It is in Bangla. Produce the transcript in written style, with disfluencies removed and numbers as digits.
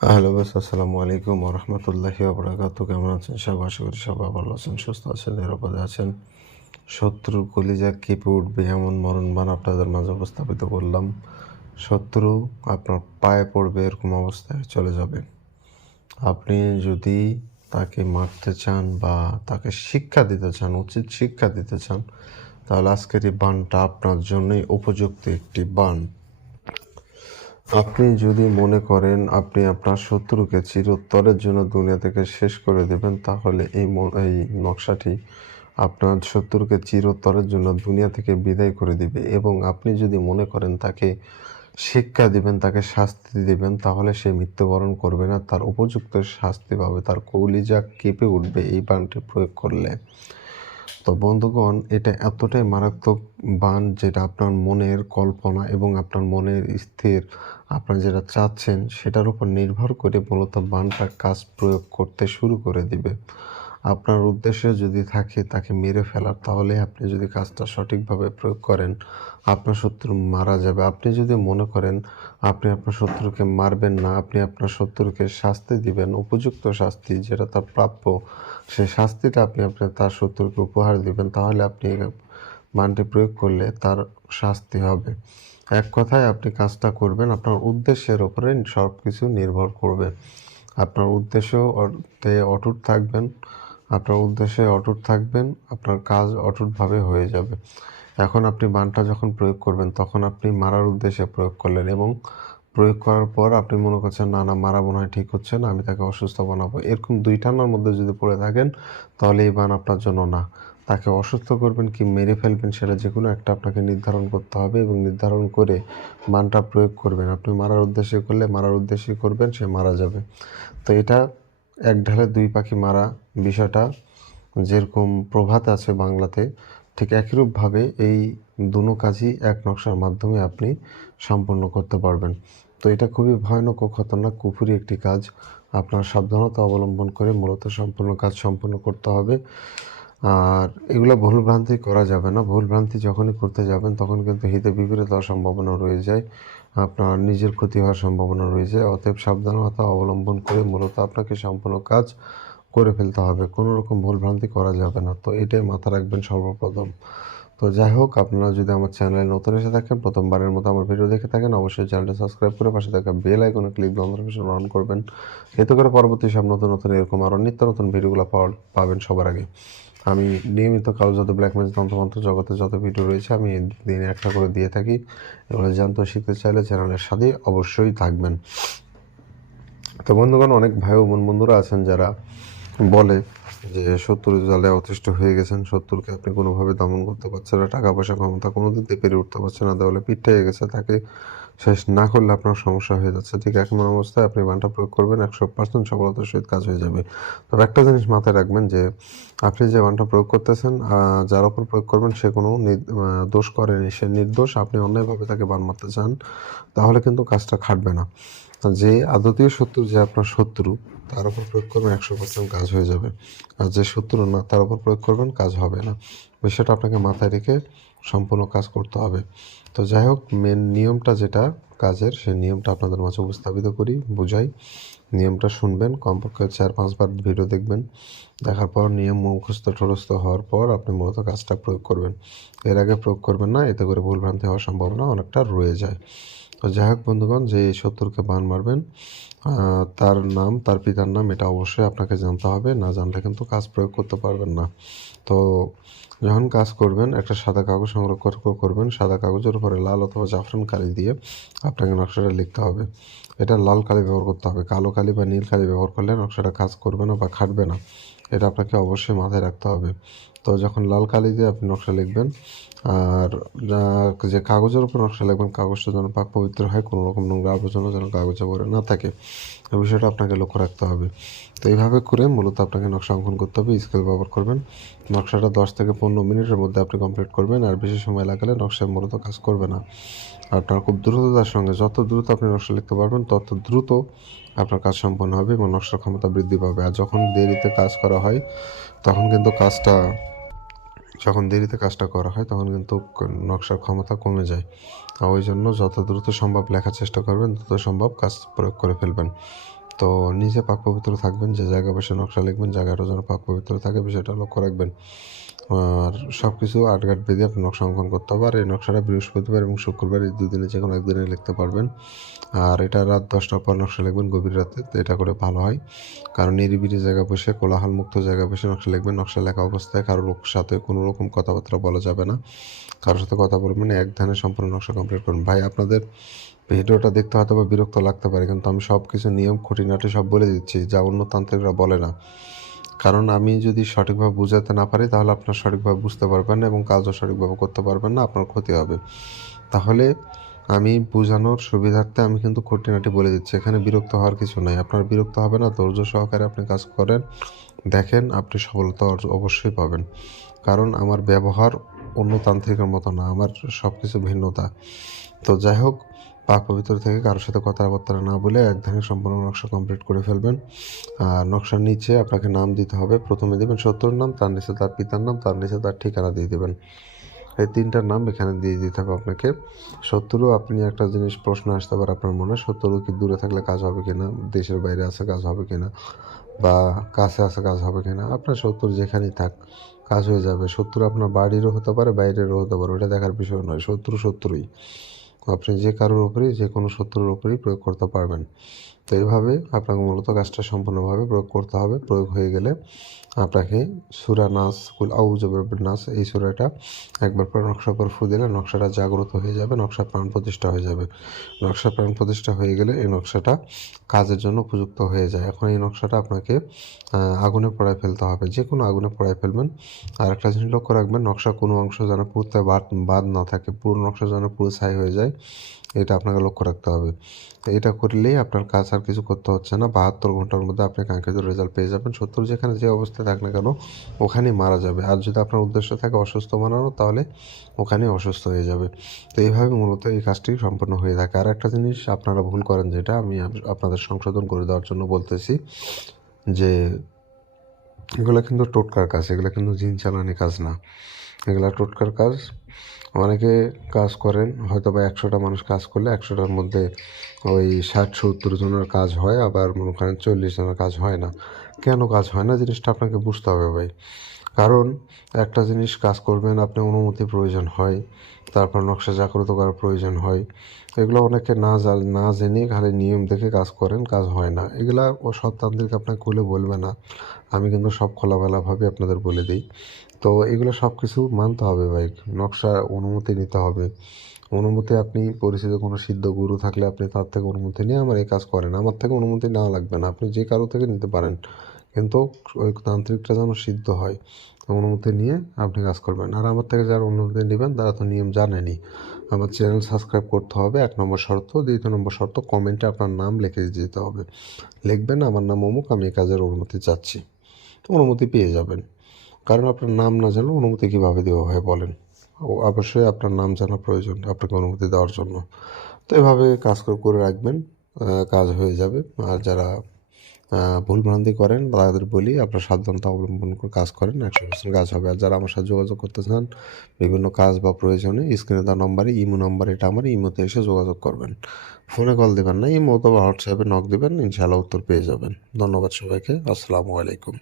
হ্যালো বেশ, আসসালামু আলাইকুম রহমতুল্লাহি ওবরাকাতু। কেমন আছেন সব? আশা করি সবাই ভালো আছেন, সুস্থ আছেন, নিরাপদে আছেন। শত্রু কলিজা কেঁপে উঠবে এমন মরণবাণ আপনাদের মাঝে উপস্থাপিত করলাম। শত্রু আপনার পায়ে পড়বে এরকম অবস্থায় চলে যাবে। আপনি যদি তাকে মারতে চান বা তাকে শিক্ষা দিতে চান, উচিত শিক্ষা দিতে চান, তাহলে আজকের এই বাণটা আপনার জন্যই উপযুক্ত একটি বাণ। আপনি যদি মনে করেন আপনি আপনার শত্রুকে চিরতরের জন্য দুনিয়া থেকে শেষ করে দেবেন, তাহলে এই নকশাটি আপনার শত্রুকে চিরতরের জন্য দুনিয়া থেকে বিদায় করে দিবে। এবং আপনি যদি মনে করেন তাকে শিক্ষা দিবেন, তাকে শাস্তি দিবেন, তাহলে সে মৃত্যুবরণ করবে না, তার উপযুক্ত শাস্তি পাবে, তার কলিজা কেঁপে উঠবে এই বাণটি প্রয়োগ করলে। তো বন্ধুগণ, এটা এতটাই মারাত্মক বাণ যেটা আপনার মনের কল্পনা এবং আপনার মনের স্থির, আপনার যেটা চাচ্ছেন সেটার উপর নির্ভর করে মূলত বাণটা কাজ প্রয়োগ করতে শুরু করে দিবে। আপনার উদ্দেশ্য যদি থাকে তাকে মেরে ফেলার, তাহলে আপনি যদি কাজটা সঠিকভাবে প্রয়োগ করেন আপনার শত্রু মারা যাবে। আপনি যদি মনে করেন আপনি আপনার শত্রুকে মারবেন না, আপনি আপনার শত্রুকে শাস্তি দিবেন, উপযুক্ত শাস্তি যেটা তার প্রাপ্য, সেই শাস্তিটা আপনি তার শত্রুকে উপহার দিবেন, তাহলে আপনি বাণটি প্রয়োগ করলে তার শাস্তি হবে। এক কথায় আপনি কাজটা করবেন, আপনার উদ্দেশ্যের ওপরে সব কিছু নির্ভর করবে। আপনার উদ্দেশ্যতে অটুট থাকবেন, আপনার উদ্দেশ্যে অটুট থাকবেন, আপনার কাজ অটুটভাবে হয়ে যাবে। এখন আপনি বাণটা যখন প্রয়োগ করবেন তখন আপনি মারার উদ্দেশ্যে প্রয়োগ করলেন এবং প্রয়োগ করার পর আপনি মনে করছেন না না, মারা মনে হয় ঠিক হচ্ছে না, আমি তাকে অসুস্থ বানাবো, এরকম দুই টানার মধ্যে যদি পড়ে থাকেন তাহলে এই বাণ আপনার জন্য না। তাকে অসুস্থ করবেন কি মেরে ফেলবেন সেটা যে কোনো একটা আপনাকে নির্ধারণ করতে হবে এবং নির্ধারণ করে বাণটা প্রয়োগ করবেন। আপনি মারার উদ্দেশ্যে করলে মারার উদ্দেশ্যে করবেন, সে মারা যাবে। তো এটা এক ঢালে দুই পাখি মারা বিষয়টা যেরকম প্রভাত আছে বাংলাতে, ঠিক একইরূপভাবে এই দুনো কাজই এক নকশার মাধ্যমে আপনি সম্পন্ন করতে পারবেন। তো এটা খুবই ভয়ানক ও খতরনাক কুফুরি একটি কাজ। আপনার সাবধানতা অবলম্বন করে মূলত সম্পূর্ণ কাজ সম্পন্ন করতে হবে। আর এগুলো ভুলভ্রান্তি করা যাবে না। ভুলভ্রান্তি যখনই করতে যাবেন তখন কিন্তু হিতে বিপরীত হওয়ার সম্ভাবনা রয়ে যায়, আপনার নিজের ক্ষতি হওয়ার সম্ভাবনা রয়ে যায়। অতএব সাবধানতা অবলম্বন করে মূলত আপনাকে সম্পূর্ণ কাজ করে ফেলতে হবে, কোনো রকম ভুলভ্রান্তি করা যাবে না। তো এটাই মাথা রাখবেন সর্বপ্রথম। তো যাই হোক, আপনারা যদি আমার চ্যানেলে নতুন এসে থাকেন, প্রথমবারের মতো আমার ভিডিও দেখে থাকেন, অবশ্যই চ্যানেলটা সাবস্ক্রাইব করে পাশে থাকা বেল আইকনে ক্লিক দিয়ে নোটিফিকেশন অন করবেন। এতে করে পরবর্তী সব নতুন নতুন এরকম আরও নিত্য নতুন ভিডিওগুলো পাবেন সবার আগে। আমি নিয়মিত কালো জাদু, ব্ল্যাক ম্যাজিক, তন্ত্রমন্ত্র জগতে যত ভিডিও রয়েছে আমি দিনে একটা করে দিয়ে থাকি। এগুলো জানতে শিখতে চাইলে চ্যানেলের সাথে অবশ্যই থাকবেন। তো বন্ধুগণ, অনেক ভাই ও বোন বন্ধুরা আছেন যারা বলে যে শত্রুর জালে অতিষ্ঠ হয়ে গেছেন, শত্রুকে আপনি কোনোভাবে দমন করতে পারছেন না, টাকা পয়সা ক্ষমতা কোনো দিক দিয়ে পেরে উঠতে পারছেন না, দেওয়ালে পিঠ হয়ে গেছে, তাকে শেষ না করলে আপনার সমস্যা হয়ে যাচ্ছে। ঠিক এমন অবস্থায় আপনি বাণটা প্রয়োগ করবেন, 100% সফলতার সহিত কাজ হয়ে যাবে। তবে একটা জিনিস মাথায় রাখবেন যে আপনি যে বাণটা প্রয়োগ করতেছেন, যার ওপর প্রয়োগ করবেন সে কোনো দোষ করেনি, সে নির্দোষ। আপনি অন্যায়ভাবে তাকে বাণ মারতে চান, তাহলে কিন্তু কাজটা খাটবে না। যে আদতীয় শত্রু, যে আপনার শত্রু, তার উপর প্রয়োগ করবেন 100% কাজ হয়ে যাবে। আর যে শত্রু না, তার উপর প্রয়োগ করবেন, কাজ হবে না। বিষয়টা আপনাকে মাথায় রেখে সম্পূর্ণ কাজ করতে হবে। তো যাই হোক, মেন নিয়মটা যেটা কাজের, সেই নিয়মটা আপনাদের মাঝে উপস্থাপিত করি, বুঝাই। নিয়মটা শুনবেন, কমপক্ষে 4-5 বার ভিডিও দেখবেন। দেখার পর নিয়ম মুখস্থ ঠরস্থ হওয়ার পর আপনি মূলত কাজটা প্রয়োগ করবেন। এর আগে প্রয়োগ করবেন না, এতে করে ভুলভ্রান্তি হওয়ার সম্ভাবনা অনেকটা রয়ে যায়। তো যাই হোক বন্ধুগণ, যে শত্রুকে বাণ মারবেন তার নাম, তার পিতার নাম, এটা অবশ্যই আপনাকে জানতে হবে। না জানলে কিন্তু কাজ প্রয়োগ করতে পারবেন না। তো যখন কাজ করবেন একটা সাদা কাগজ সংগ্রহ করবেন। সাদা কাগজের উপরে লাল অথবা জাফরান কালি দিয়ে আপনাকে নকশাটা লিখতে হবে। এটা লাল কালি ব্যবহার করতে হবে, কালো কালি বা নীল কালি ব্যবহার করলে নকশাটা কাজ করবে না বা খাটবে না, এটা আপনাকে অবশ্যই মাথায় রাখতে হবে। তো যখন লাল কালি দিয়ে আপনি নকশা লিখবেন, আর যে কাগজের উপর নকশা লিখবেন, কাগজটা যেন পাক পবিত্র হয়, কোনো রকম নোংরা আবর্জনা যেন কাগজে ভরে না থাকে, এই বিষয়টা আপনাকে লক্ষ্য রাখতে হবে। তো এইভাবে করে মূলত আপনাকে নকশা অঙ্কন করতে হবে, স্কেল ব্যবহার করবেন। নকশাটা 10 থেকে 15 মিনিটের মধ্যে আপনি কমপ্লিট করবেন, আর বেশি সময় লাগালে নকশায় মূলত কাজ করবে না। আপনার খুব দ্রুততার সঙ্গে, যত দ্রুত আপনি নকশা লিখতে পারবেন তত দ্রুত আপনার কাজ সম্পন্ন হবে এবং নকশার ক্ষমতা বৃদ্ধি পাবে। আর যখন দেরিতে কাজ করা হয় তখন কিন্তু কাজটা করা হয় তখন কিন্তু নকশার ক্ষমতা কমে যায়। আর ওই জন্য যত দ্রুত সম্ভব লেখার চেষ্টা করবেন, তত সম্ভব কাজ প্রয়োগ করে ফেলবেন। তো নিজে পাক পবিত্র থাকবেন, যে জায়গায় বসে নকশা লিখবেন জায়গাটা যেন পাক পবিত্র থাকে বিষয়টা লক্ষ্য রাখবেন। আর সব কিছু আটঘাট বেঁধে আপনি নকশা অঙ্কন করতে হবে। আর এই নকশাটা বৃহস্পতিবার এবং শুক্রবার এই দুদিনে যে কোনো একদিনে লিখতে পারবেন। আর এটা রাত 10টার পর নকশা লিখবেন, গভীর রাতে, তো এটা করে ভালো হয়। কারণ নিরিবিলি জায়গায় বসে কোলাহলমুক্ত জায়গায় বসে নকশা লিখবেন। নকশা লেখা অবস্থায় কারোর সাথে কোনো রকম কথাবার্তা বলা যাবে না, কারোর সাথে কথা বলবেন না, এক ধ্যানে সম্পূর্ণ নকশা কমপ্লিট করুন। ভাই আপনাদের ভিডিওটা দেখতে হয়তো বা বিরক্ত লাগতে পারে, কিন্তু আমি সব কিছু নিয়ম খুঁটিনাটি সব বলে দিচ্ছি যা অন্য তান্ত্রিকরা বলে না। কারণ আমি যদি সঠিকভাবে বুঝাতে না পারি তাহলে আপনার সঠিকভাবে বুঝতে পারবেন না এবং কাজও সঠিকভাবে করতে পারবেন না, আপনার ক্ষতি হবে। তাহলে আমি বোঝানোর সুবিধার্থে আমি কিন্তু খুঁটিনাটি বলে দিচ্ছি, এখানে বিরক্ত হওয়ার কিছু নাই। আপনার বিরক্ত হবে না, ধৈর্য সহকারে আপনি কাজ করেন, দেখেন আপনি সফলতা অবশ্যই পাবেন। কারণ আমার ব্যবহার অন্য তান্ত্রিকের মতো না, আমার সব কিছু ভিন্নতা। তো যাই হোক, পাক পবিত্র থেকে কারোর সাথে কথাবার্তা না বলে এক ধানে সম্পূর্ণ নকশা কমপ্লিট করে ফেলবেন। আর নকশার নিচে আপনাকে নাম দিতে হবে। প্রথমে দেবেন শত্রুর নাম, তার নিচে তার পিতার নাম, তার নিচে তার ঠিকানা দিয়ে দেবেন। এই তিনটার নাম এখানে দিয়ে দিতে হবে আপনাকে। শত্রু, আপনি একটা জিনিস প্রশ্ন আসতে পারে আপনার মনে, শত্রু কি দূরে থাকলে কাজ হবে কিনা, দেশের বাইরে আছে কাজ হবে কিনা, বা কাছে আছে কাজ হবে কিনা। আপনার শত্রু যেখানেই থাক কাজ হয়ে যাবে। শত্রু আপনার বাড়িরও হতে পারে, বাইরেরও হতে পারে, ওটা দেখার বিষয় নয়। শত্রু শত্রুই, আপনি যে কারোর উপরেই যে কোনো শত্রুর উপরেই প্রয়োগ করতে পারবেন। তো এইভাবে আপনাকে মূলত কাজটা সম্পূর্ণভাবে প্রয়োগ করতে হবে। প্রয়োগ হয়ে গেলে আপনাকে সূরা নাস, কুল আউযু বিরাব্বিন নাস, এই সূরাটা একবার পরে নকশার উপর ফু দিলে নকশাটা জাগ্রত হয়ে যাবে, নকশা প্রাণ প্রতিষ্ঠা হয়ে যাবে। নকশা প্রাণ প্রতিষ্ঠা হয়ে গেলে এই নকশাটা কাজের জন্য উপযুক্ত হয়ে যায়। এখন এই নকশাটা আপনাকে আগুনে পোড়ায় ফেলতে হবে, যে কোনো আগুনে পোড়ায় ফেলবেন। আর একটা জিনিস লক্ষ্য রাখবেন, নকশা কোনো অংশ যেন পুরোতে বাদ না থাকে, পুরো নকশা যেন পুরো ছাই হয়ে যায়, এটা আপনাকে লক্ষ্য রাখতে হবে। এটা করলেই আপনার কাজ আর কিছু করতে হচ্ছে না, 72 ঘন্টার মধ্যে আপনি কাঙ্ক্ষিত রেজাল্ট পেয়ে যাবেন। শত্রু যেখানে যে অবস্থায় থাক না কেন ওখানেই মারা যাবে। আর যদি আপনার উদ্দেশ্য থাকে অসুস্থ বানানো, তাহলে ওখানেই অসুস্থ হয়ে যাবে। তো এইভাবে মূলত এই কাজটি সম্পন্ন হয়ে থাকে। আর একটা জিনিস আপনারা ভুল করেন, যেটা আমি আপনাদের সংশোধন করে দেওয়ার জন্য বলতেছি, যে এগুলো কিন্তু টোটকার কাজ, এগুলো কিন্তু জিন চালানি কাজ না, এগুলো টোটকার কাজ। অনেকে কাজ করেন, হয়তো বা 100টা মানুষ কাজ করলে 100টার মধ্যে ওই 60-70 জনের কাজ হয়, আবার মনে করেন 40 জনের কাজ হয় না। কেন কাজ হয় না জিনিসটা আপনাকে বুঝতে হবে ভাই। কারণ একটা জিনিস কাজ করবেন, আপনি অনুমতি প্রয়োজন হয়, তারপর নকশা জাগ্রত করার প্রয়োজন হয়। এগুলো অনেকে না জেনে খালি নিয়ম দেখে কাজ করেন, কাজ হয় না। এগুলা ও সব তান্ত্রিক আপনাকে খুলে বলবে না, আমি কিন্তু সব খোলামেলাভাবে আপনাদের বলে দিই। তো এগুলো সব কিছু মানতে হবে ভাই, নকশা অনুমতি নিতে হবে। অনুমতি আপনি পরিচিত কোনো সিদ্ধ গুরু থাকলে আপনি তার থেকে অনুমতি নিয়ে আমার এই কাজ করেন, আমার থেকে অনুমতি নেওয়া লাগবে না, আপনি যে কারো থেকে নিতে পারেন, কিন্তু ওই তান্ত্রিকটা যেন সিদ্ধ হয়, অনুমতি নিয়ে আপনি কাজ করবেন। আর আমার থেকে যারা অনুমতি নেবেন তারা তো নিয়ম জানেনই। আমার চ্যানেল সাবস্ক্রাইব করতে হবে 1 নম্বর শর্ত। 2 নম্বর শর্ত, কমেন্টে আপনার নাম লিখে দিতে হবে। লিখবেন আমার নাম অমুক, আমি এই কাজের অনুমতি চাচ্ছি, তো অনুমতি পেয়ে যাবেন। কারণ আপনার নাম না জানলে অনুমতি কীভাবে দেওয়া হয় বলেন। অবশ্যই আপনার নাম জানা প্রয়োজন আপনাকে অনুমতি দেওয়ার জন্য। তো এভাবে কাজ করে রাখবেন, কাজ হয়ে যাবে। আর যারা ভুলভ্রান্তি করেন তাদের বলি আপনার সাবধানতা অবলম্বন করে কাজ করেন, 100% কাজ হবে। আর যারা আমার সাথে যোগাযোগ করতে চান বিভিন্ন কাজ বা প্রয়োজনে, স্ক্রিনে দেওয়া নম্বরে, ইমো নম্বর, এটা আমার, ইমোতে এসে যোগাযোগ করবেন। ফোনে কল দেবেন না, ইমো অথবা হোয়াটসঅ্যাপে নক দেবেন, ইনশাআল্লাহ উত্তর পেয়ে যাবেন। ধন্যবাদ সবাইকে। আসসালামু আলাইকুম।